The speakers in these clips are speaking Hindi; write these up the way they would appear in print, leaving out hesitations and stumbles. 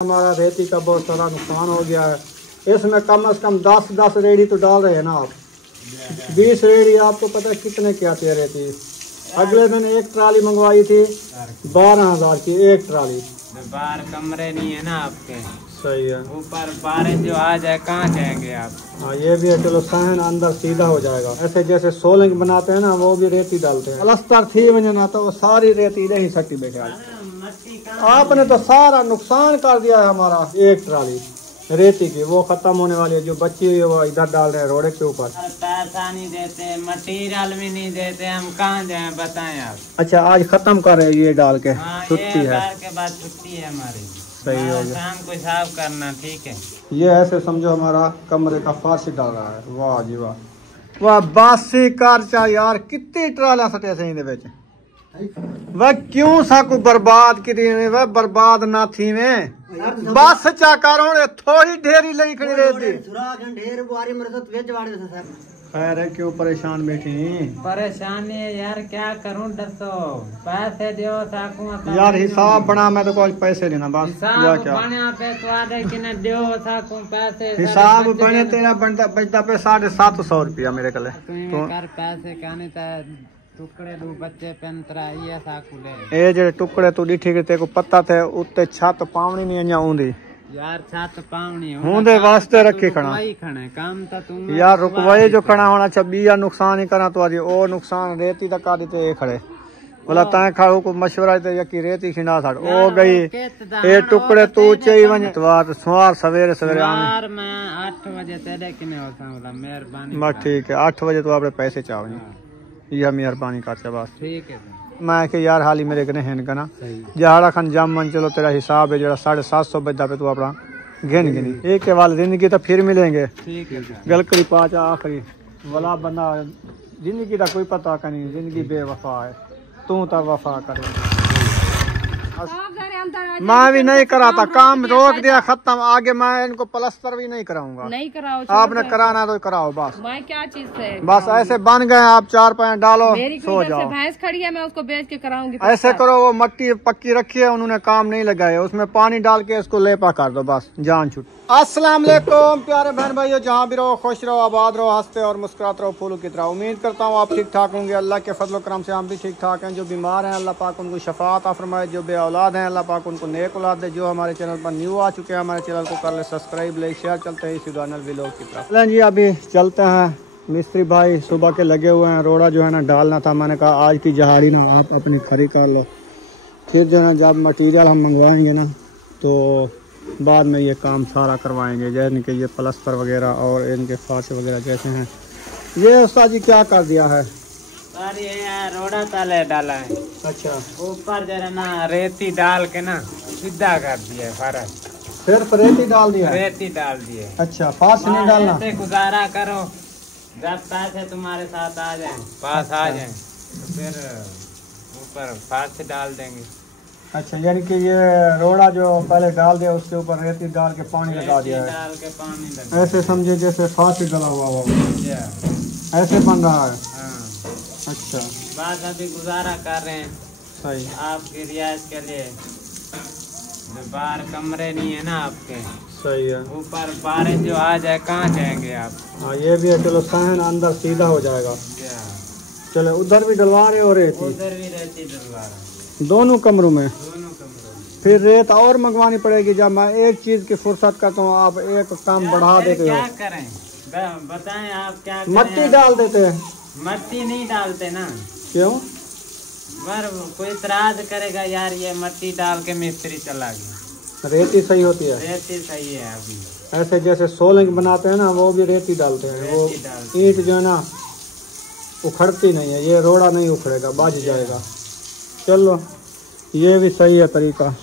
हमारा रेती का बहुत सारा नुकसान हो गया है। इसमें कम से कम 10 रेडी तो डाल रहे हैं ना आप। 20 रेडी आपको पता है कितने की आती है रेती। अगले दिन एक ट्राली मंगवाई थी 12,000 की एक ट्राली। बाहर कमरे नहीं है ना आपके। सही है। ऊपर बारिश जो आ जाए कहाँ जाएंगे आप। हाँ ये भी है। चलो सहन अंदर सीधा हो जाएगा। ऐसे जैसे सोलंग बनाते हैं ना वो भी रेती डालते हैं। प्लास्टर थी वजह ना तो वो सारी रेती इधर ही सटी बैठे। आपने तो सारा नुकसान कर दिया है हमारा। एक ट्राली रेती की वो खत्म होने वाली है। जो बची हुई है वो इधर डाल रहे हैं रोड के ऊपर। पैसा नहीं देते, मटीरियल भी नहीं देते, हम कहाँ जाए बताएं आप। अच्छा आज खत्म कर रहे हैं ये डाल के। हाँ, छुट्टी है के बाद छुट्टी है हमारी। सही हो गया। शाम को साफ करना ठीक है। ये ऐसे समझो हमारा कमरे का फर्श डाल रहा है। वाह जी वाह वाह। बासी कारचा यार कितनी ट्राला सटे से वह क्यों साकू बर्बाद की वह बर्बाद ना थी में बस चाकारों थोड़ी ढेरी लगी खड़ी रहती। खैर है क्यों परेशान बैठी। परेशानी है यार क्या करूं दसो। पैसे दो साकू यार हिसाब बना मैं तो कोई पैसे देना बस। हिसाब बने पे तो आधे कि न दो साकू पैसे। हिसाब बने तेरा बचता पे 750 रुपया मेरे कले तो कर पैसे कहने टुकड़े दो बच्चे पेंतरा ये साकू ले। ए जे टुकड़े तू डिठी के तेको पता थे उत्ते छत पावनी नहीं अञा ऊंदी यार। छत पावनी होंदे वास्ते रखी खड़ा काम तो तुम यार रुकवाई जो खड़ा होना अच्छा बिया नुकसान ही करा तो आज ओ नुकसान रेती तक आदि ते खड़े बोला ताए खाड़ू को मशवरा ते यकी रेती खिंडा साड़ ओ गई ए टुकड़े तू चाहिए वन तो सुवार सवेरे सवेरे यार मैं 8 बजे तेरे किने होता बोला मेहरबानी बस ठीक है 8 बजे तो आपने पैसे चाहो यह मेहरबानी कर बस ठीक है। मैं के यार हाल ही मेरे कने हैं कना जहाड़ा खन जाम मन चलो तेरा हिसाब है जरा 750 बजा पे तू अपना गिन गिनी एक के वाले जिंदगी तो फिर मिलेंगे। ठीक है। गलकड़ी पाँच आखिरी वाला बंदा जिंदगी का कोई पता का नहीं। जिंदगी बेवफा है तू तो वफा करे। मैं भी नहीं कराता काम रोक दिया खत्म। आगे मैं इनको प्लास्टर भी नहीं कराऊंगा। नहीं कराओ आपने कराना तो कराओ बस। मैं क्या चीज से बस ऐसे बन गए आप 4 पैंट डालो सो जाओ। भैंस खड़ी है मैं उसको बेच के कराऊंगी। ऐसे करो वो मट्टी पक्की रखी है उन्होंने काम नहीं लगाया उसमें पानी डाल के इसको लेपा कर दो बस जान छूट। अस्सलाम वालेकुम प्यारे बहन भाइयों जहाँ भी रहो खुश रहो आबाद रहो हंसते और मुस्कुराते रहो फूलों की तरह। उम्मीद करता हूँ आप ठीक ठाक होंगे। अल्लाह के फजल करम से हम भी ठीक ठाक हैं। जो बीमार हैं अल्लाह पाक उनको शफात फरमाए। जो बे औलाद हैं अल्लाह पाक उनको नेक औलाद दे। जो हमारे चैनल पर न्यू आ चुके हैं हमारे चैनल को कर ले सब्सक्राइब लाइक शेयर। चलते हैं इसी दानल व्लॉग की तरफ। चलें जी अभी चलते हैं। मिस्त्री भाई सुबह के लगे हुए हैं। रोड़ा जो है ना डालना था मैंने कहा आज की जहाड़ी ना आप अपनी खरी कर लो। फिर जो है ना जब मटीरियल हम मंगवाएंगे ना तो बाद में ये काम सारा करवाएंगे जैसे कि ये प्लास्टर वगैरह और इनके फर्श वगैरह जैसे हैं। ये उस्ताद जी क्या कर दिया है सर ये रोड़ा ताले डाला है। अच्छा ऊपर जरा ना रेती डाल के ना सीधा कर दिया है फर्श। सिर्फ रेती डाल दिया रेती डाल दिए। अच्छा फर्श नहीं डालना। ऐसे गुजारा करो जब पैसे तुम्हारे साथ आ जाए पास आ जाए तो फिर ऊपर फर्श डाल देंगे। अच्छा यानी कि ये रोड़ा जो पहले डाल दिया उसके ऊपर रेती डाल के पानी लगा दिया है। डाल के पानी लगा ऐसे समझे जैसे फांसी डला हुआ हो ऐसे बन रहा है। हाँ। अच्छा बस अभी गुजारा कर रहे हैं सही आपकी रियाज के लिए। बाहर कमरे नहीं है ना आपके। सही है। ऊपर बारिश जो आ जाए कहाँ जाएंगे आप। हाँ ये भी है। चलो सहन अंदर सीधा हो जाएगा। चलो उधर भी डलवा रहे हो रेती। उधर भी रेती डलवा रहा दोनों कमरों में। दोनों कमरों में। फिर रेत और मंगवानी पड़ेगी। जब मैं एक चीज की फुर्सत करता हूँ आप एक काम बढ़ा देते हो। क्या करें बताएं आप क्या करें। मट्टी डाल देते हैं। मट्टी नहीं डालते ना। क्यों पर कोई इतराज करेगा यार ये मट्टी डाल के मिस्त्री चला गया। रेती सही होती है। रेती सही है अभी। ऐसे जैसे सोलंग बनाते हैं ना वो भी रेती डालते हैं। वो ईंट जो है ना उखड़ती नहीं है। ये रोड़ा नहीं उखड़ेगा बच जाएगा। चलो ये भी सही है तरीका।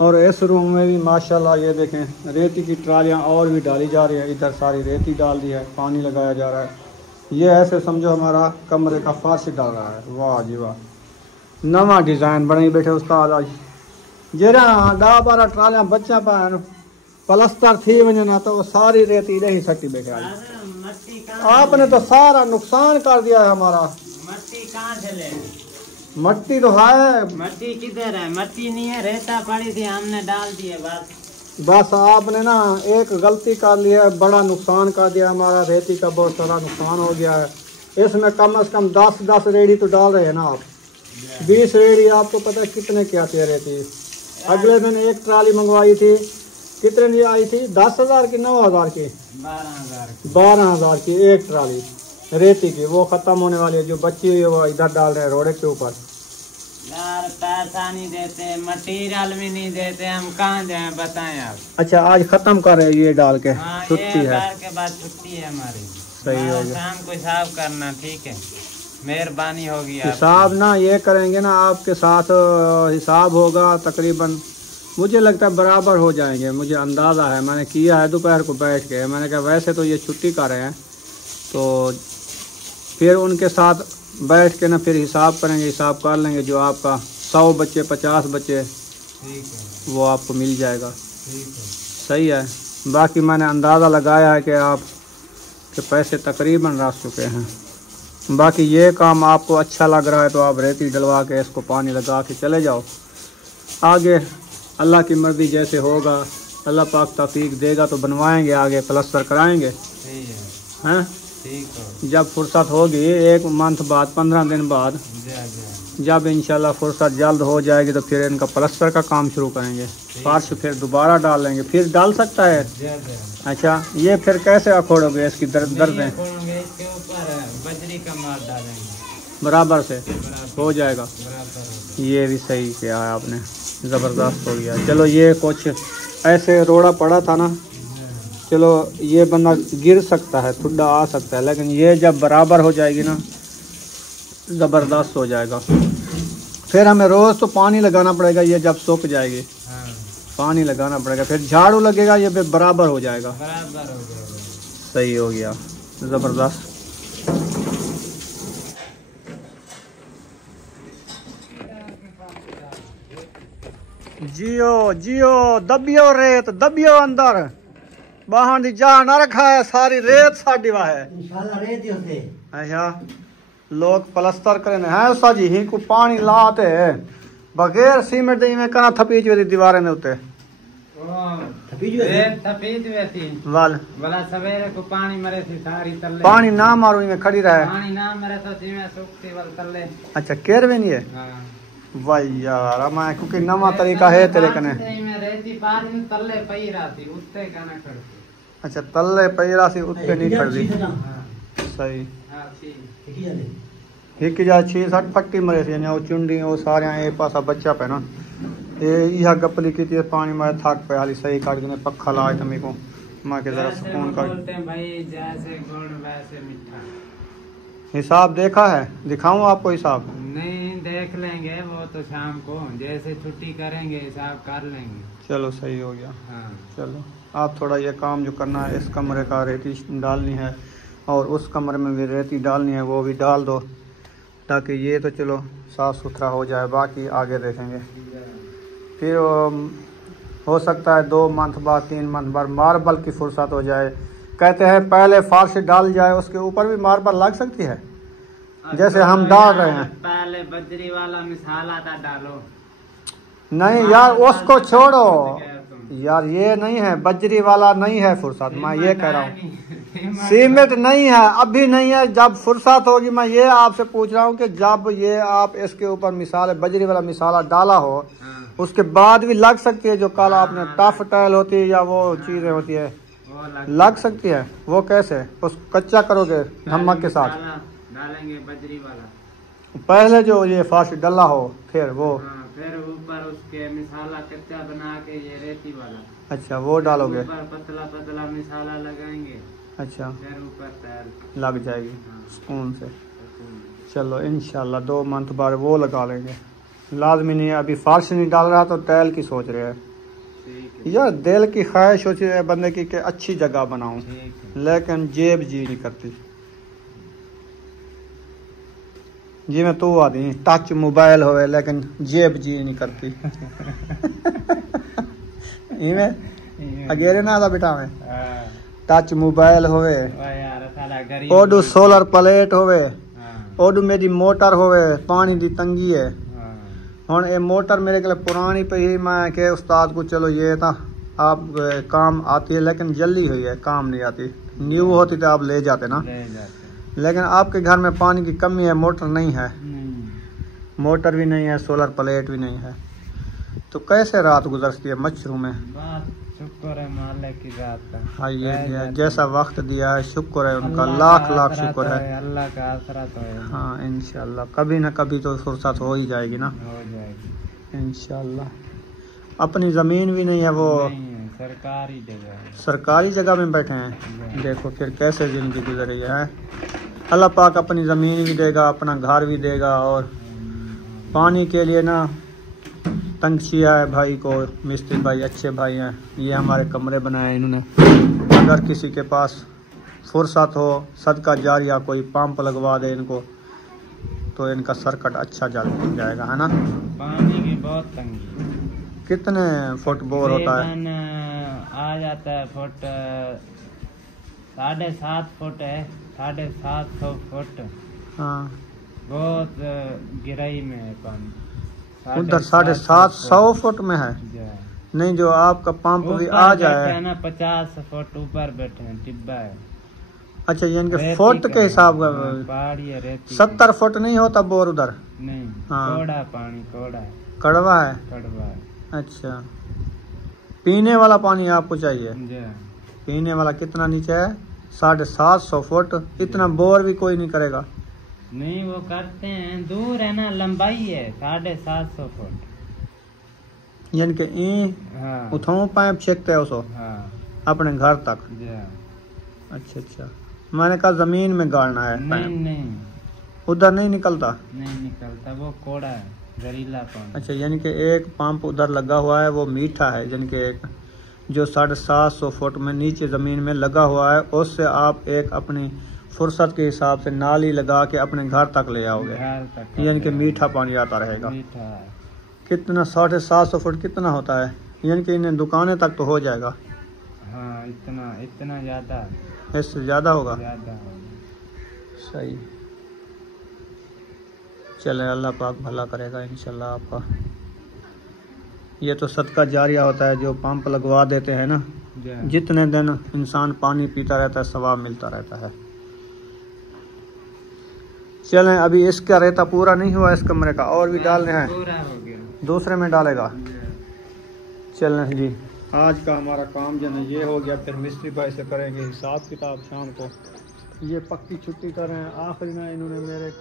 और इस रूम में भी माशाल्लाह ये देखें रेती की ट्रालियाँ और भी डाली जा रही है। इधर सारी रेती डाल दी है पानी लगाया जा रहा है। ये ऐसे समझो हमारा कमरे का फर्श डाल रहा है। वाह जी वाह नवा डिज़ाइन बने बैठे उसका आज जरा 10-12 ट्रालियाँ बच्चा पाए प्लास्टर थी वजह ना तो वो सारी रेती इधर ही सटी बैठे। आपने तो सारा नुकसान कर दिया है हमारा। मट्टी कहाँ से ले। मट्टी तो है। मट्टी किधर है। मट्टी नहीं है रेता पड़ी थी हमने डाल दिए बस। बस आपने ना एक गलती कर ली है, बड़ा नुकसान कर दिया हमारा, रेती का बहुत सारा नुकसान हो गया है। इसमें कम से कम 10 रेडी तो डाल रहे हैं ना आप। 20 रेडी आपको पता है कितने की आती है रेती। अगले दिन एक ट्राली मंगवाई थी, कितने की आई थी? 10,000 की 9,000 की 12,000 की एक ट्राली रेती की। वो खत्म होने वाली है, जो बची हुई है वो इधर डाल रहे हैं रोड के ऊपर। यार पैसा नहीं देते, मटेरियल भी नहीं देते, हम कहाँ जाएं बताएं आप। अच्छा आज खत्म कर रहे हैं ये डाल के, हाँ, छुट्टी है के बाद छुट्टी है हमारी। सही हो गया। शाम को हिसाब करना, ठीक है, मेहरबानी होगी। हिसाब ना ये करेंगे ना आपके साथ, हिसाब होगा तकरीबन मुझे लगता है बराबर हो जाएंगे, मुझे अंदाज़ा है। मैंने किया है दोपहर को बैठ के, मैंने कहा वैसे तो ये छुट्टी कर रहे हैं तो फिर उनके साथ बैठ के ना फिर हिसाब करेंगे, हिसाब कर लेंगे। जो आपका 100 बच्चे 50 बच्चे ठीक है, वो आपको मिल जाएगा। ठीक है, सही है। बाकी मैंने अंदाज़ा लगाया है कि आप के पैसे तकरीबन रख चुके हैं। बाकी ये काम आपको अच्छा लग रहा है तो आप रेती डलवा के इसको पानी लगा के चले जाओ। आगे अल्लाह की मर्ज़ी जैसे होगा, अल्लाह पाक तौफीक देगा तो बनवाएंगे, आगे प्लस्तर कराएंगे। ठीक है, हैं ठीक है। जब फुर्सत होगी 1 मंथ बाद 15 दिन बाद, जब इंशाल्लाह फुर्सत जल्द हो जाएगी तो फिर इनका प्लस्तर का काम शुरू करेंगे। फर्श फिर दोबारा डाल लेंगे, फिर डाल सकता है। अच्छा ये फिर कैसे अखोड़ोगे इसकी दर्दें? इसके ऊपर बजरी का मार डालेंगे, बराबर से बराबर हो जाएगा। बराबर। ये भी सही किया है आपने, ज़बरदस्त हो गया। चलो ये कुछ ऐसे रोड़ा पड़ा था ना, चलो ये बंदा गिर सकता है, ठुड्डा आ सकता है, लेकिन ये जब बराबर हो जाएगी ना ज़बरदस्त हो जाएगा। फिर हमें रोज़ तो पानी लगाना पड़ेगा, ये जब सूख जाएगी हाँ, पानी लगाना पड़ेगा, फिर झाड़ू लगेगा, ये फिर बराबर हो जाएगा। बराबर हो जाएगा। सही हो गया, ज़बरदस्त। जियो जियो दबियो रेत दबियो अंदर, बाहर दी जा ना रखा है, सारी रेत साडी वा है। इंशाल्लाह रेत ही होते। अच्छा लोग प्लस्तर करे हैं उसा जी ही को पानी लाते बगैर सीमेंट दे में कना थपीज वे दीवारें ने उते थपीज वैसी वाल भला सवेरे को पानी मरे थी सारी तल्ले। पानी ना मारो में खड़ी रहे, पानी ना मरे तो जिमें सूखती वाल तल्ले। अच्छा केर भी नहीं है। हाँ। वाह यार मैं क्योंकि नवा तरीका है तेरे कने। में रहती पानी तल्ले पई राती उत्ते काना खड़ती। अच्छा तल्ले पैरा से उत्ते नहीं खड़दी। हाँ, सही हाँ, ठीक। ठीक है जी। हिक जा 6-7 पट्टी मरे थे ने, ओ चुंडी ओ सारे ए पासा बच्चा पे ना ये इहा गपली की थी, पानी में थक पे हाली सही काट के पक्का लाए तमी को मां के जरा सुकून कर। बोलते हैं भाई जैसे गुड़ वैसे मीठा। हिसाब देखा है, दिखाऊं आपको हिसाब? नहीं देख लेंगे वो तो शाम को, जैसे छुट्टी करेंगे हिसाब कर लेंगे। चलो सही हो गया। हाँ। चलो आप थोड़ा ये काम जो करना है, इस कमरे का रेती डालनी है और उस कमरे में भी रेती डालनी है, वो भी डाल दो ताकि ये तो चलो साफ़ सुथरा हो जाए, बाकी आगे देखेंगे। फिर हो सकता है 2 मंथ बाद 3 मंथ बाद मार्बल की फुर्सत हो जाए। कहते हैं पहले फर्श डाल जाए उसके ऊपर भी मार्बल लग सकती है, जैसे हम डाल रहे हैं। पहले बजरी वाला मिसाला था डालो। नहीं यार उसको छोड़ो यार, ये नहीं है बजरी वाला नहीं है फुर्सत, मैं ये कह रहा हूँ। सीमेंट नहीं है अभी नहीं है, जब फुर्सत होगी। मैं ये आपसे पूछ रहा हूँ कि जब ये आप इसके ऊपर मिसाल बजरी वाला मिसाला डाला हो उसके बाद भी लग सकती है, जो कल आपने टफ टाइल होती है या वो चीजें होती है लग सकती है। वो कैसे उस कच्चा करोगे नमक के साथ? डालेंगे बजरी वाला पहले जो ये फर्श डला हो फिर वो फिर ऊपर उसके मिसाला कच्चा बना के ये रेती वाला। अच्छा वो डालोगे? ऊपर पतला पतला मिसाला लगाएंगे। अच्छा फिर ऊपर टाइल लग जाएगी सुकून से। चलो इंशाल्लाह 2 मंथ बाद वो लगा लेंगे, लाजमी नहीं है। अभी फर्श नहीं डाल रहा तो टाइल की सोच रहे हैं यार। दिल की ख्वाहिश होती है बंदे की कि अच्छी जगह बनाऊं, लेकिन जेब जी नहीं करती। जी मैं तू आदमी टच मोबाइल होवे लेकिन जेब जी नहीं करती। इवें अगेरे ना था बेटा में टच मोबाइल होवे, ओडू सोलर प्लेट होवे, ओडू मेरी मोटर होवे, पानी दी तंगी है। हुण ये मोटर मेरे को पुरानी पई, मैं के उस्ताद को चलो ये तो आप काम आती है, लेकिन जल्दी हुई है, काम नहीं आती। न्यू होती तो आप ले जाते ना, ले जाते। लेकिन आपके घर में पानी की कमी है, मोटर नहीं है, मोटर भी नहीं है, सोलर प्लेट भी नहीं है, तो कैसे रात गुजरती है मच्छरों में। बस शुक्र है मालिक की रात का। हाँ, ये जैसा वक्त दिया है, शुक्र है उनका, लाख लाख शुक्र है। अल्लाह का आसरा तो है। हाँ इंशाल्लाह कभी ना कभी तो फुर्सत हो ही जाएगी ना, हो जाएगी इंशाल्लाह। अपनी ज़मीन भी नहीं है, वो नहीं है, सरकारी जगह है। सरकारी जगह में बैठे हैं। देखो फिर कैसे ज़िंदगी गुजर रही है। अल्लाह पाक अपनी ज़मीन भी देगा, अपना घर भी देगा, और पानी के लिए ना तंग किया है भाई को। मिस्त्री भाई अच्छे भाई हैं, ये हमारे कमरे बनाए हैं इन्होंने। अगर किसी के पास फुर्सत हो, सदका जारिया कोई पंप लगवा दे इनको, तो इनका सर्किट अच्छा चल जाएगा, है ना। पानी की बहुत तंगी। कितने फुट बोर होता है? आ जाता है फुट 7.5 फुट है, 750 फुट। हाँ बहुत गहराई में है पानी। उधर 750 फुट में है। नहीं, जो आपका पंप भी आ जाए ना 50 फुट ऊपर बैठे हैं, टिब्बा है। अच्छा, यानी कि फुट के हिसाब का पहाड़ी है, रेती। 70 फुट नहीं होता बोर उधर? नहीं, हाँ। कौड़ा पानी, कौड़ा है, कड़वा है। कड़वा है। अच्छा, पीने वाला पानी आपको चाहिए? जी। पीने वाला कितना नीचे है? 750 फुट। इतना बोर भी कोई नहीं करेगा। नहीं, वो करते हैं, दूर है ना, लंबाई है 750 फुट। यानी कि हाँ। उठाओ पाइप छेकते है उसको हाँ। अपने घर तक। जी। अच्छा अच्छा, मैंने कहा जमीन में गाड़ना है नहीं पाइप। नहीं, उधर नहीं निकलता? नहीं निकलता, वो कोड़ा है, जहरीला पानी। अच्छा, यानी कि एक पंप उधर लगा हुआ है, वो मीठा है, यानी कि एक जो 750 फुट में नीचे ज़मीन में लगा हुआ है, उससे आप एक अपनी फुर्सत के हिसाब से नाली लगा के अपने घर तक ले आओगे, यानी कि मीठा पानी आता रहेगा। मीठा है। कितना 750 फुट कितना होता है? यानी कि इन्हें दुकानें तक तो हो जाएगा। हाँ, इतना ज़्यादा, इससे ज़्यादा होगा। ज़्यादा होगा। सही, चले अल्लाह पाक भला करेगा इंशाल्लाह आपका। ये तो सदका जारिया होता है, जो पंप लगवा देते हैं ना, जितने दिन इंसान पानी पीता रहता है सवाब मिलता रहता है। चलें, अभी इसका रेता पूरा नहीं हुआ इस कमरे का, और भी डालने हैं। पूरा हो गया, दूसरे में डालेगा। चलें जी, आज का हमारा काम जो है ये हो गया। फिर मिस्त्री भाई से करेंगे हिसाब किताब शाम को। ये पक्की छुट्टी कर रहे हैं। आखिरी ना इन्होंने मेरे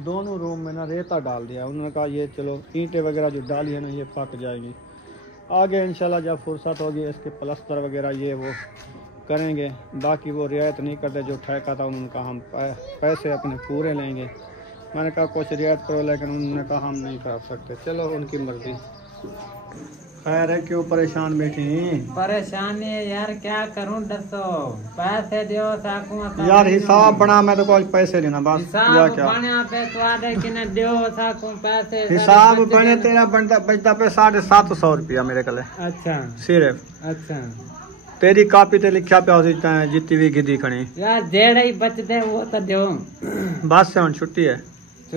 दोनों रूम में ना रेता डाल दिया। उन्होंने कहा ये चलो ईंटें वगैरह जो डाली है ना ये पक जाएगी, आगे इंशाल्लाह जब फुर्सत होगी इसके प्लस्तर वगैरह ये वो करेंगे। बाकी वो रियायत नहीं करते, जो ठेका था उन्होंने कहा हम पैसे अपने पूरे लेंगे। मैंने कहा कुछ रियायत करो, लेकिन उन्होंने कहा हम नहीं कर सकते। चलो उनकी मर्जी। खैर है, क्यों परेशान बैठी? परेशानी है यार, क्या करूं, दसो पैसे दियो साकू यार हिसाब बना, मैं तो कुछ पैसे लेना बस। या क्या हिसाब बने? तेरा बनता बचता पे 750 रुपया मेरे कले। अच्छा सिर्फ। अच्छा, तेरी कापी ते लिखा पे जितनी भी गिदी खड़ी यार जेड़ा ही बचदे वो तो दो। बस से हुन छुट्टी है।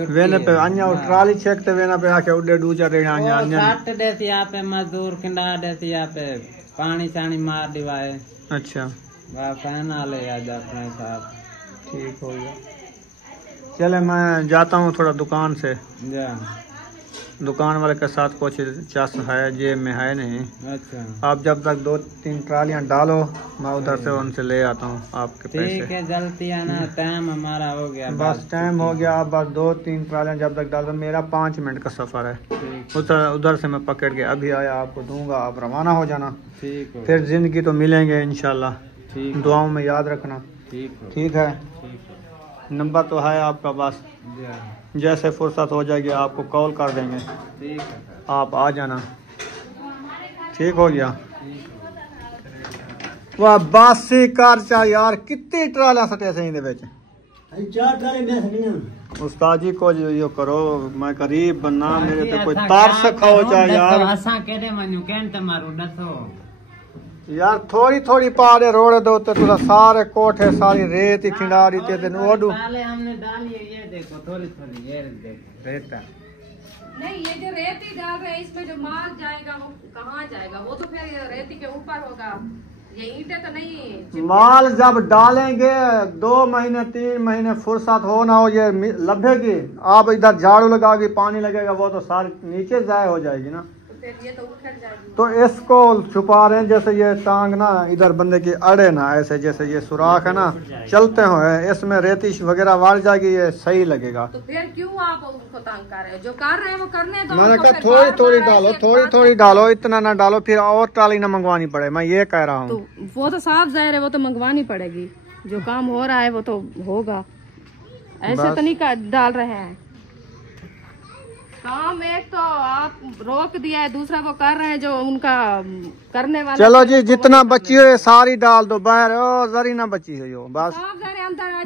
वेने पे अन्या ट्राली चेकते वेना पे आके उडे दूजा रेणा अन्या साट देसी यहाँ पे मजदूर किंडा देसी यहाँ पे पानी शानी मार दिवाए। अच्छा, पहना ले आज अपने साथ। ठीक हो गया। चले मैं जाता हूँ थोड़ा दुकान से। जा, दुकान वाले के साथ कुछ चस है, जेब में है नहीं। अच्छा, आप जब तक 2-3 ट्रालियाँ डालो मैं उधर से उनसे ले आता हूँ आपके पैसे। ठीक है, जल्दी आना, टाइम हमारा हो गया। बस टाइम हो गया। आप बस 2-3 ट्रालियाँ जब तक डाल दो। मेरा 5 मिनट का सफ़र है। उधर से मैं पकड़ के अभी आया आपको दूंगा, आप रवाना हो जाना। ठीक है, फिर ज़िंदगी तो मिलेंगे इंशाल्लाह। ठीक, दुआओं में याद रखना। ठीक है। नंबर तो है आपका, बस जैसे फुर्सत हो जाएगी आपको कॉल कर देंगे। ठीक है, आप आ जाना। ठीक हो गया। वाह बासी कार चा यार, कितनी ट्राला सटे से इंदे विच? 4 ट्राले मैं सनी। उस्ताद जी को यो करो, मैं गरीब बनना, मेरे पे कोई तरस खाओ चा यार। असा केदे मनु केन तमारू दसो यार थोड़ी थोड़ी पाड़े रोड़े दो तो तुला सारे कोठे सारी रेत ही खिंडारी ते ओडू। पहले हमने डाली है, ये देखो थोड़ी थोड़ी, ये देखो रेता। नहीं, ये जो रेती डाल रहे हैं इसमें जो माल जाएगा वो कहाँ जाएगा? वो तो फिर रेती के ऊपर होगा, ये ईंटें तो नहीं। माल जब डालेंगे 2 महीने 3 महीने फुर्सत हो ना हो ये लभेगी। आप इधर झाड़ू लगाओगी, पानी लगेगा, वो तो सारी नीचे जाए हो जाएगी ना। तो फिर ये तो उखड़ जाएगी। तो इसको छुपा रहे हैं, जैसे ये टांग ना इधर बंदे की अड़े ना, ऐसे जैसे ये सुराख है ना, चलते हुए इसमें रेती वगैरह वार जाएगी, ये सही लगेगा। तो फिर क्यों आप उनको तंग कर रहे हो? जो कर रहे हैं वो करने दो। मैंने उनको कहा फिर थोड़ी बार-बार थोड़ी ऐसे डालो, बात थोड़ी थोड़ी डालो, इतना ना डालो, फिर और ट्राली ना मंगवानी पड़े। मैं ये कह रहा हूँ। तो वो तो साफ जाहिर है, वो तो मंगवानी पड़ेगी। जो काम हो रहा है वो तो होगा, ऐसे तो नहीं डाल रहे हैं। काम एक तो आप रोक दिया है, दूसरा वो कर रहे हैं जो उनका करने वाला। चलो जी, जितना बची हो सारी डाल दो बाहर, ओ जरी ना बची हो बस।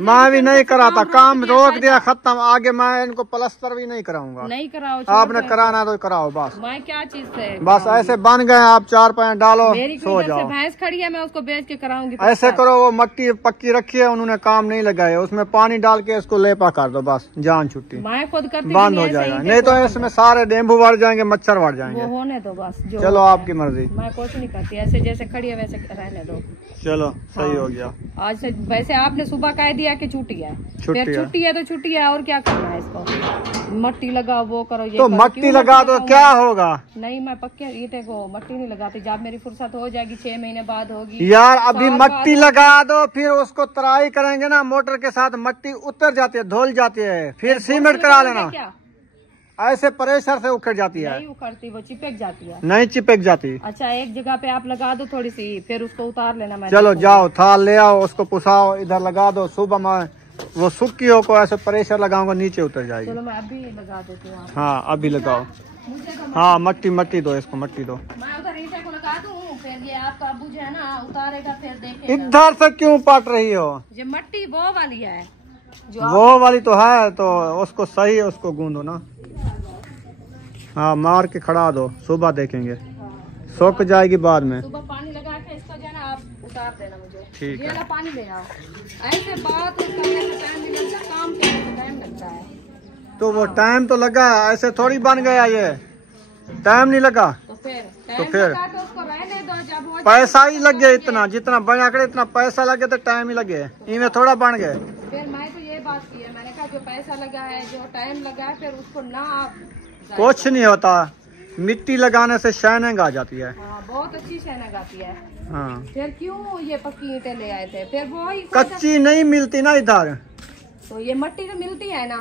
मैं भी नहीं कराता, काम रोक दिया, खत्म। आगे मैं इनको प्लस्तर भी नहीं कराऊंगा। नहीं कराओ, आपने कराना तो कराओ बस। मैं क्या चीज से बस ऐसे बन गए, आप 4 पैर डालो, मेरी सो जाओ। भैंस खड़ी है, मैं उसको बेच के कराऊंगी। ऐसे करो, वो मट्टी पक्की रखी है, उन्होंने काम नहीं लगाया, उसमें पानी डाल के इसको लेपा कर दो, बस जान छुट्टी, मैं खुद करती बंद हो जाएगा। नहीं तो इसमें सारे डेंगू बढ़ जाएंगे, मच्छर बढ़ जाएंगे। वो होने दो बस। जो चलो आपकी मर्जी, मैं कुछ नहीं करती, ऐसे जैसे खड़ी है वैसे रहने दो। चलो सही हो गया। आज से वैसे आपने सुबह कह दिया कि छुट्टी है, फिर छुट्टी है तो छुट्टी है, और क्या करना है इसको? मट्टी लगाओ, वो करो, ये तो करो। मट्टी लगा दो, क्या होगा? नहीं, मैं पक्के ईंटे को मट्टी नहीं लगाती। जब मेरी फुर्सत हो जाएगी 6 महीने बाद होगी यार, अभी मट्टी लगा दो, फिर उसको तराई करेंगे ना मोटर के साथ, मट्टी उतर जाती है, धुल जाती है, फिर सीमेंट करा लेना। क्या ऐसे प्रेशर से उखड़ जाती है? नहीं उखड़ती, वो चिपक जाती है। नहीं चिपक जाती। अच्छा, एक जगह पे आप लगा दो थोड़ी सी, फिर उसको उतार लेना। मैं चलो जाओ, थाल ले आओ, उसको पुसाओ, इधर लगा दो। सुबह मैं वो सुक्की को ऐसे प्रेशर लगाऊंगा, नीचे उतर जाएगी। चलो मैं अभी लगा देती हूँ। हाँ अभी लगाओ। हाँ मट्टी दो, इसको मट्टी दो। मैं उधर ईंटे को लगा दूँ, फिर ये आपका अबू जो है ना उतारेगा, फिर देखेगा। इधर से क्यों पट रही हो? ये मट्टी वो वाली है जो वो वाली तो है, तो उसको सही है, उसको गूंदो ना। हाँ मार के खड़ा दो, सुबह देखेंगे, सूख जाएगी बाद में। सुबह पानी लगा के इसको जो है ना आप उतार देना मुझे। ठीक है। ये वाला पानी ले आओ। ऐसे बात करने में टाइम नहीं लगता, काम करने में टाइम लगता है। तो वो टाइम तो लगा, ऐसे थोड़ी बन गया, ये टाइम नहीं लगा। तो फिर उसको रहने दो, जब हो पैसा ही लग गया इतना, जितना बना करे इतना पैसा लगे तो टाइम ही लगे, इनमें थोड़ा बन गए। फिर मैं तो ये बात की है, मैंने कहा जो पैसा लगा है, जो टाइम लगा है, फिर उसको ना आप कुछ नहीं होता, मिट्टी लगाने से शाइनिंग आ जाती है। हाँ, बहुत अच्छी शाइनिंग आती है। हाँ फिर क्यों ये पक्की ईंटें ले आए थे? फिर वो ही कच्ची नहीं मिलती ना इधर, तो ये मट्टी तो मिलती है ना,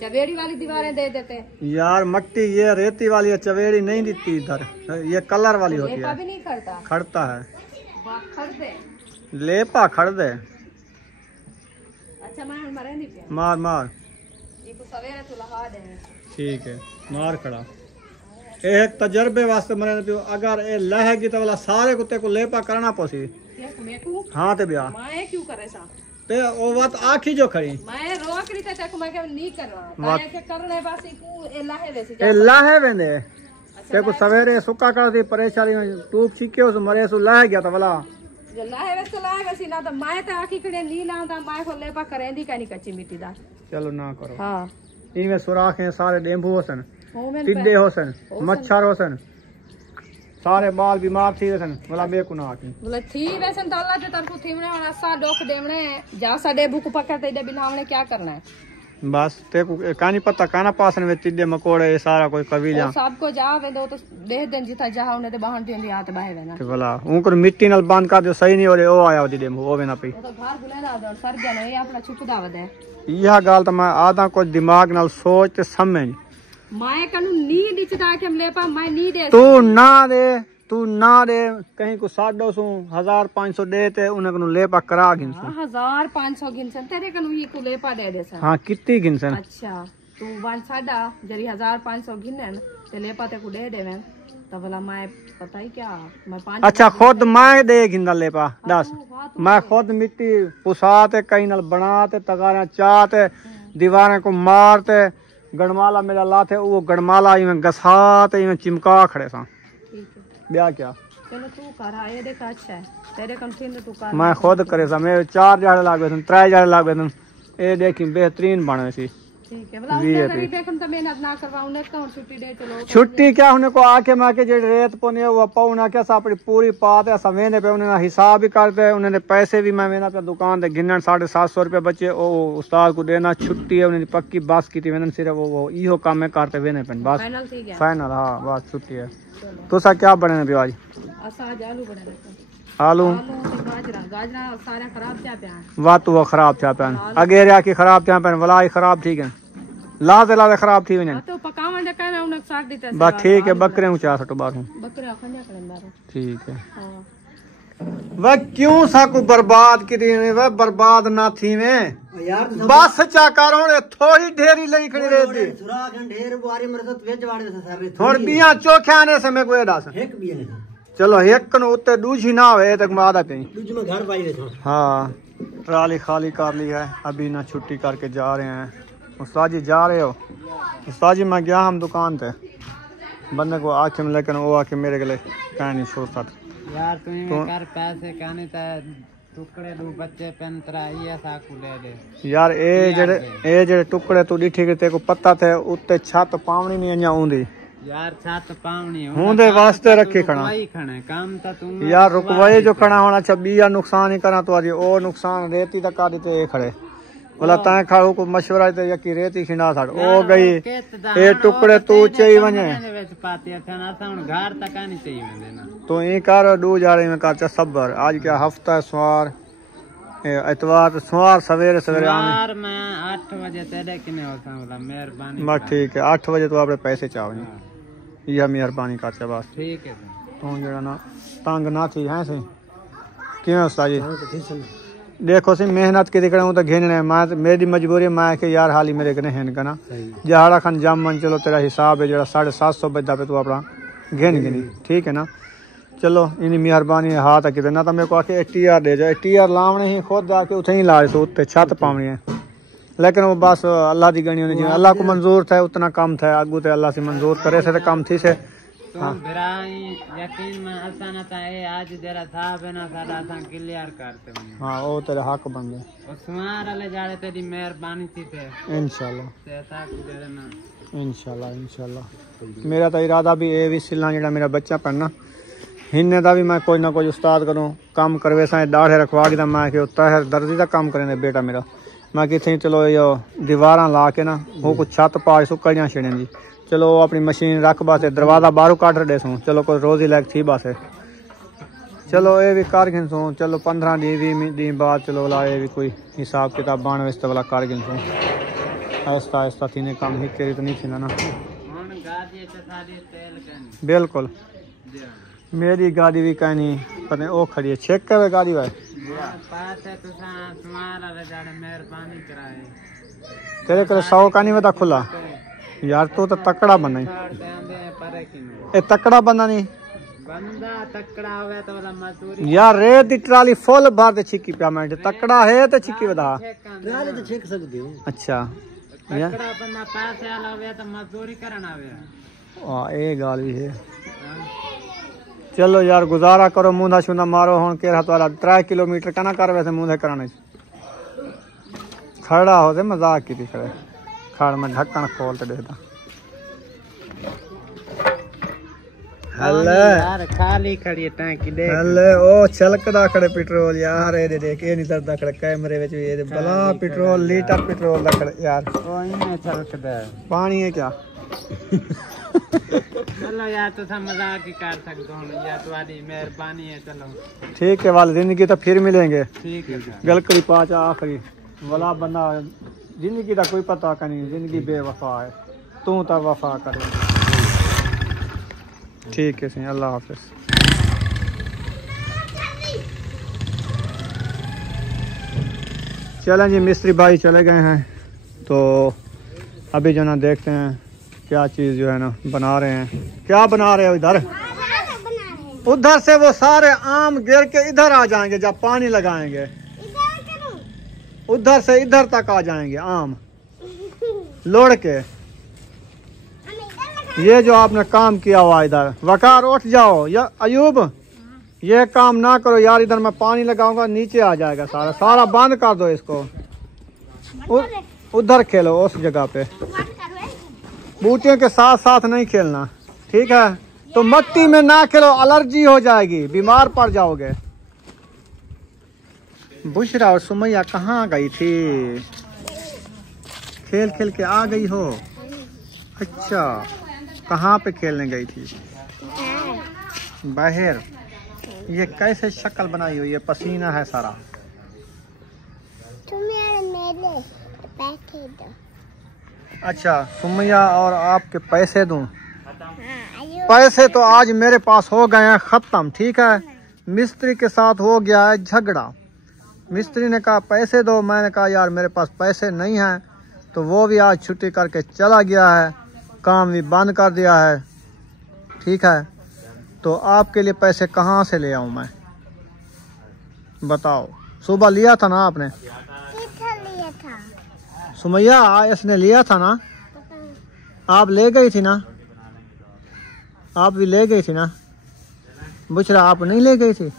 चवेड़ी वाली दीवारें दे देते। यार मट्टी ये रेती वाली है, चवेड़ी नहीं दिखती इधर, ये कलर वाली होती लेपा है। भी नहीं करता, खड़ता है, खड़ते लेपा खड़ दे। अच्छा मैं मरे नहीं पे मार मार, ये को सवेरे तो लगा देंगे। ठीक है मार खड़ा। एक तजर्बे वास्ते मरे पियो, अगर ये लहेगी तो वाला सारे कुत्ते को लेपा करना पोसी। मेकू हाँ ते ब्याह मैं क्यों करे सा? ते वो बात आखी जो खड़ी, मैं रोक रही थी तक मैं नहीं करना, मैं के करने बस को एला है वैसे ए लाहे वेंदे ते को सवेरे सुक्का कर दी, परेशानी में टूप छिके उस मरे सु लह गया था वाला जो लाहे वैसे लाहे वैसे ना, तो मैं तो आखी कड़े नी लांदा, मैं को लेपा करेंदी कानी कच्ची मिट्टी दा। चलो ना करो। हां इनमें सुराख हैं, सारे डेंगू होसन, होमेन टिड्डे होसन, मच्छर होसन, सारे बाल बीमार थी वसन बोला बेकु ना आकी बोले थी वैसे ताला ते तरफु थीमने वाला सा डोक देवने जा साडे बुक पकड़ते दे बिनावने क्या करना है? बस ते को कानी पता काना पासन में टिड्डे मकोड़े ये सारा कोई कबीला सबको जावे दो तो देह दिन जिथा जाओ ने ते बाहर देंदी हाथ बाहे वेना ते बोला उनको मिट्टी नाल बांध का जो सही नहीं हो रे ओ आया ओदी डेंगू ओ वेना पई तो घर बुलेदा दो सर जने ये अपना चुप दावद है। यह गाल तो मैं आधा को दिमाग नाल सोच ते समझ मैं कनु नी दिचदा के हम लेपा मैं नी दे तू ना दे कहीं को 150-1500 दे ते उन्हें कनु लेपा करा गिनसन 1500 गिनसन तेरे कनु ही को लेपा दे दे सन। हां कितनी गिनसन? अच्छा तू वन साडा जरी 1500 गिनन ते लेपा ते को दे देवें तो बोला मैं पता ही क्या मैं 5। अच्छा खुद मैं दे गिंदा लेपा 10 मैं खुद मिट्टी पुसाते कहीं नाल बनाते तगारा चाते दीवारें को मारते गणमाला मेरा लाते वो गणमाला इवें गसाते इवें चिमका खड़े सा ब्याह क्या। चलो तू कर ये देख अच्छा है तेरे कंठीन तू कर मैं खुद करे सा मेरे 4 जाड़े लागे सन 3 जाड़े लागे सन ए देखी बेहतरीन बने सी ठीक है बोला उसने गरीब है तो मेहनत ना करवाऊं ने कौन छुट्टी दे चलो छुट्टी क्या होने को आके माके जो रेत पोने वो पाउना क्या अपनी पूरी पात है सवेने पे उन्होंने हिसाब भी करते हैं उन्होंने पैसे भी मैं मेहनत पे दुकान पे गिनन 750 रुपये बचे वो उस्ताद को देना छुट्टी है उन्होंने पक्की बस की थी मैंने सिर्फ वो इहो काम है करते वेने पे बस फाइनल हाँ बस छुट्टी है तो सा क्या बने पे आज आलू सारे खराब क्या पे वाह तो वो खराब था पैन अगेरिया की खराब था पैन वलाई खराब ठीक है लाते लाते खराब थी वने तो पकावन दे कहना उन साथ देते बस ठीक है बकरे ऊंचा सटो बार हूं बकरे खंजा करन बार ठीक है वह क्यों साकू बर्बाद की वह बर्बाद ना थी में यार बस चा करो थोड़ी ढेरी लई खड़ी रहती सुराग ढेर बारी मरसत वेच वाड़े से सर थोड़ी बिया चोखे आने से मैं कोई दास एक भी है चलो एक न उत्ते दूजी ना होए तक मादा पे दूज में घर पाई रे हाँ ट्राली खाली कर ली है अभी ना छुट्टी करके जा रहे हैं उस्ताद जी जा रहे हो उस्ताद जी मैं गया हम दुकान पे बंदे को आके में लेकिन वो आके मेरे गले कह नहीं सोचता यार तुम्हें कर पैसे कहने टुकड़े दो बच्चे पेंतरा ये साकू ले दे यार ए जेड़े टुकड़े तू डिठी के तेको पता थे उत्ते छत पावनी नहीं अन्या ऊंदी यार छत पावनी हुंदे वास्ते रखे खड़ा काम था तुम यार रुकवाए जो खड़ा होना अच्छा बिया नुकसान ही करा तो आज ओ नुकसान रेती तक का देते खड़े बोला ताए खाओ को मशवरा ते यकी रेती खिंडा साड ओ गई ए टुकड़े तू चाहिए वने पाते थे ना साउंड घर तक नहीं चाहिए देना तो ई कर दो जाड़े में कर सबर आज क्या हफ्ता है सवार इतवार सवार सवेरे सवेरे यार मैं 8 बजे तेरे किने होता बोला मेहरबानी बस ठीक है 8 बजे तो आपने पैसे चाहो यह मेहरबानी कर बस ठीक है तू जरा ना तंग ना थी है से क्यों उस्ताद जी देखो सी मेहनत की दिख हूँ तो घेने मैं मेरी मजबूरी मैं कि यार हाली मेरे कने हैन का ना जहाड़ा खन जम मन चलो तेरा हिसाब है जरा 750 बजा पे तू अपना घेन गिनी ठीक है ना चलो इन मेहरबानी हाथ कि ना तो मेरे को आके टीआर दे जाए टीआर लावने ही खुद जाके उठे ही ला सो उत्ते छत पावनी है लेकिन वो बस अल्लाह की गणी होनी चाहिए अल्लाह को मंजूर था उतना कम था आगू तो अल्लाह से मंजूर करे से कम थी से तुम यकीन में आसान था ए आज जरा था बिना साडा सा क्लियर करते हां ओ तेरे हक बन गए उस्मान वाले जाड़े तेरी मेहरबानी थी थे इंशाल्लाह ऐसा कुछ ना इंशाल्लाह मेरा तो इरादा भी ए भी सिलना जेड़ा मेरा बच्चा पढ़ना हिन्ने दा भी मैं कोई ना कोई उस्ताद करूं काम करवे सा दाढ़े रखवा के मैं के होता है दर्जी का काम करने बेटा मेरा मैं किथे चलो यो दीवारां ला के ना वो कुछ छत पा सुकड़ियां छेड़न जी चलो अपनी मशीन रख बासे दरवाजा बाहरों काट रहे सो चलो कोई रोजी लैग थी बस चलो ये भी कर गिन सो चलो 15 दिन बाद चलो ला ये भी कोई हिसाब किताब बन वैसे वाला कर गिन सो आहिस्ता आहिस्ता थी काम ही करी तो नहीं थी ना बिल्कुल मेरी गाड़ी भी कहीं नहीं पता ओ खड़ी है चेक कर गाड़ी भाई तेरे को 100 का नहीं बता खुला यार तो तकड़ा बना ए तकड़ा बंदा नहीं बंदा तकड़ा हुआ तो वाला मजदूरी यार रेत दी ट्राली फुल भर दे छिक्की पेमेंट तकड़ा है तो छिक्की बता ट्राली तो छेक सकते हो अच्छा तकड़ा बंदा पैसे वाला हुआ तो मजदूरी करना हुआ हां ए गाल भी है चलो यार गुजारा करो मुंधा छुंदा मारो हुन के हाथ वाला 3 किलोमीटर कना कर वैसे मुंधे कराने खड़ा होते मजाक की खड़े खाड़ में ढक्कन खोल के देखता हल्ले यार खाली खड़ी टैंकी देख हल्ले ओ छलकदा खड़े पेट्रोल यार ए देख ए नहीं तरदा खड़े कैमरे विच भी ए बला पेट्रोल लीटर पेट्रोल दा खड़े यार ओ इने छलकदा पानी है क्या चलो यार तो सब मजाक ही कर सकते हो यार तुम्हारी मेहरबानी है चलो ठीक है वाले जिंदगी तो फिर मिलेंगे ठीक है गलकड़ी पाँच आखिरी वाला बंदा जिंदगी का कोई पता का नहीं जिंदगी बेवफा है तू तो वफा करे ठीक है सही अल्लाह हाफिज चलें जी मिस्त्री भाई चले गए हैं तो अभी जो ना देखते हैं क्या चीज़ जो है ना बना रहे हैं क्या बना रहे हो इधर उधर से वो सारे आम गिर के इधर आ जाएंगे जब पानी लगाएंगे उधर से इधर तक आ जाएंगे आम लोड़ के ये जो आपने काम किया हुआ इधर वकार उठ जाओ या अयूब ये काम ना करो यार इधर मैं पानी लगाऊंगा नीचे आ जाएगा सारा सारा बंद कर दो इसको उधर खेलो उस जगह पे, बूटियों के साथ साथ नहीं खेलना, ठीक है? तो मट्टी में ना खेलो, एलर्जी हो जाएगी, बीमार पड़ जाओगे। बुशरा और सुमैया कहाँ गई थी? खेल खेल के आ गई हो? अच्छा, कहाँ पे खेलने गई थी? बाहर। ये कैसे शक्ल बनाई हुई है, पसीना है सारा। अच्छा, सुमैया और आपके पैसे दूं? पैसे तो आज मेरे पास हो गए हैं खत्म, ठीक है? मिस्त्री के साथ हो गया है झगड़ा। मिस्त्री ने कहा पैसे दो, मैंने कहा यार मेरे पास पैसे नहीं हैं, तो वो भी आज छुट्टी करके चला गया है, काम भी बंद कर दिया है, ठीक है? तो आपके लिए पैसे कहाँ से ले आऊँ मैं, बताओ? सुबह लिया था ना आपने? लिया था सुमैया, इसने लिया था ना? आप ले गई थी ना? आप भी ले गई थी ना? बुशरा, आप नहीं ले गई थी?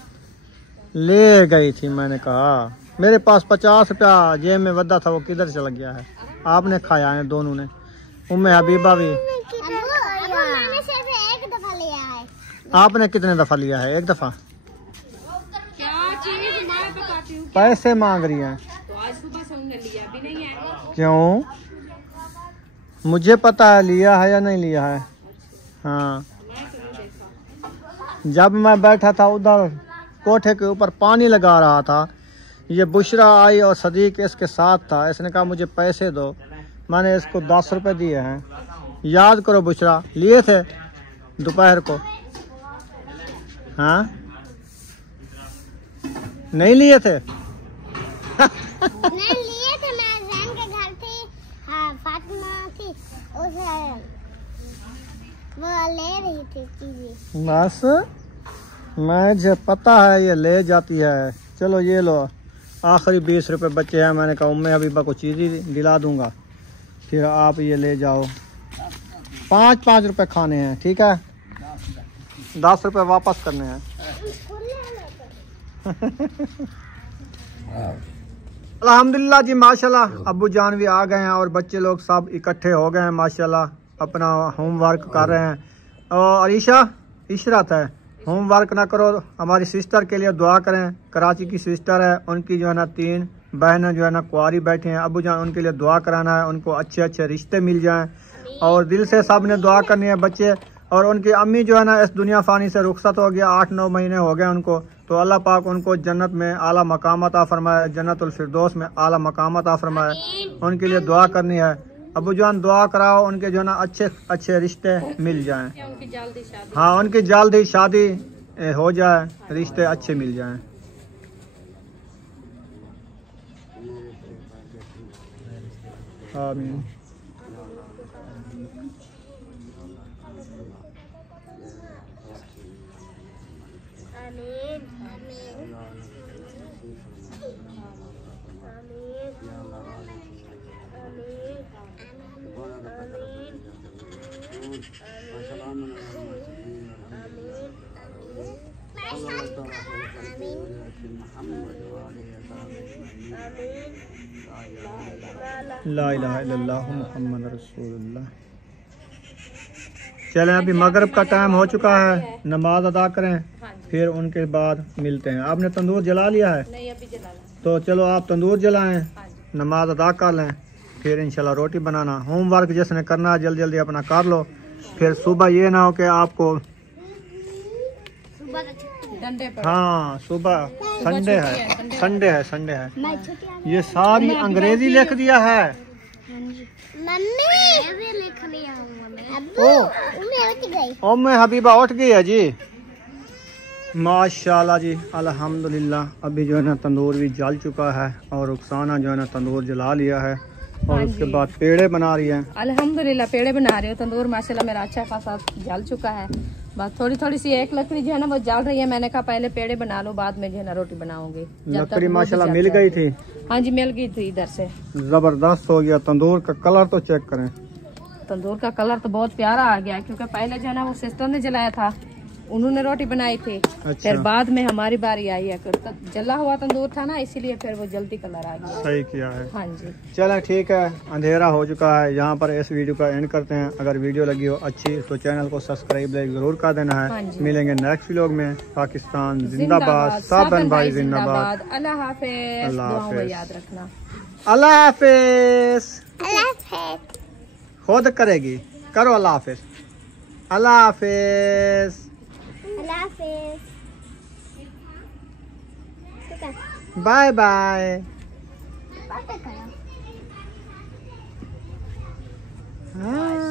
ले गई थी, मैंने कहा। मेरे पास 50 रुपया जेब में वद्दा था, वो किधर चला गया है? आपने खाया है दोनों ने, उम्मे हबीबा भी। मैंने सिर्फ एक दफा लिया है। आपने कितने दफा लिया है? एक दफा। क्या चीज मैं बताती हूँ। पैसे मांग रही हैं। तो आज सुबह से उन्होंने लिया भी नहीं है। क्यों? मुझे पता है लिया है या नहीं लिया है। हाँ, जब मैं बैठा था उधर कोठे के ऊपर पानी लगा रहा था, ये बुशरा आई और सदीक इसके साथ था। इसने कहा मुझे पैसे दो, मैंने इसको 10 रुपए दिए हैं। याद करो बुशरा, लिए थे दोपहर को? हाँ, नहीं लिए थे? नहीं लिए थे, मैं जैन के घर थी। हाँ, फातिमा थी, उसे वो ले रही थी चीजें। बस मुझे पता है ये ले जाती है। चलो ये लो, आखिरी 20 रुपए बचे हैं। मैंने कहा उम्मे हबीबा को चीज़ ही दिला दूंगा, फिर आप ये ले जाओ। 5-5 रुपए खाने हैं, ठीक है? 10 रुपए वापस करने हैं। अल्हम्दुलिल्लाह जी, माशाल्लाह अब्बू जान भी आ गए हैं और बच्चे लोग सब इकट्ठे हो गए हैं माशाल्लाह, अपना होमवर्क कर रहे हैं। और इशरत है, होमवर्क ना करो, हमारी सिस्टर के लिए दुआ करें। कराची की सिस्टर है, उनकी जो है ना 3 बहनें जो है ना कुंवारी बैठी हैं। अब्बू जान उनके लिए दुआ कराना है, उनको अच्छे अच्छे रिश्ते मिल जाएं और दिल से सब ने दुआ करनी है। बच्चे और उनकी अम्मी जो है ना इस दुनिया फानी से रुखसत हो गया, 8-9 महीने हो गए उनको। तो अल्लाह पाक उनको जन्नत में आला मकाम अता फरमाए, जन्नतुल फिरदौस में आला मकाम अता फरमाए। उनके लिए दुआ करनी है। अब्बू जान दुआ कराओ, उनके जो है ना अच्छे अच्छे रिश्ते मिल जाएं। हाँ, उनकी जल्दी शादी हो जाए, रिश्ते अच्छे मिल जाएं। आमीन। ला इलाहा इल्लल्लाह मुहम्मद रसूलुल्लाह। चलें, अभी मगरिब का टाइम हो चुका है, नमाज अदा करें, फिर उनके बाद मिलते हैं। आपने तंदूर जला लिया है? नहीं, अभी जलाना। तो चलो आप तंदूर जलाएं, नमाज अदा कर लें, फिर इंशाल्लाह रोटी बनाना। होमवर्क जिसने करना है जल्दी जल्दी अपना कर लो, फिर सुबह ये ना हो कि आपको डंडे पर। हाँ, सुबह संडे है, संडे है। ये सारी मम्मी अंग्रेजी लिख दिया है। मम्मी भी लिख लिया। उम्मे हबीबा उठ गई है जी, माशाल्लाह जी, अल्हम्दुलिल्लाह। अभी जो है ना तंदूर भी जल चुका है और रुखसाना जो है ना तंदूर जला लिया है और उसके बाद पेड़े बना रही है। अल्हम्दुलिल्लाह पेड़े बना रही हो। तंदूर माशाल्लाह मेरा अच्छा खासा जल चुका है, बस थोड़ी थोड़ी सी एक लकड़ी जो है ना वो जल रही है। मैंने कहा पहले पेड़े बना लो, बाद में जो है ना रोटी बनाऊंगी। लकड़ी माशाल्लाह मिल गई थी। हाँ जी, मिल गई थी इधर से। जबरदस्त हो गया। तंदूर का कलर तो चेक करें, तंदूर का कलर तो बहुत प्यारा आ गया, क्योंकि पहले जो है ना वो सिस्टर ने जलाया था उन्होंने रोटी बनाई थी। अच्छा। फिर बाद में हमारी बारी आई है, जला हुआ तंदूर था ना, इसीलिए फिर वो जल्दी कलर आ गया। सही किया है। हाँ जी, चलो ठीक है, अंधेरा हो चुका है, यहाँ पर इस वीडियो का एंड करते हैं। अगर वीडियो लगी हो अच्छी तो चैनल को सब्सक्राइब जरूर कर देना है। हाँ जी। मिलेंगे नेक्स्ट व्लॉग में। पाकिस्तान जिंदाबाद, साबन भाई जिंदाबाद। अल्लाह हाफिज, अल्लाह दुआओं में हाफिज। याद रखना। अल्लाह हाफिज। अल्लाह हाफिज। खुद करेगी, करो अल्लाह हाफिज। अल्लाह हाफिज। अल्लाह हाफिज। ठीक है, बाय बाय। बातें करो। हाँ।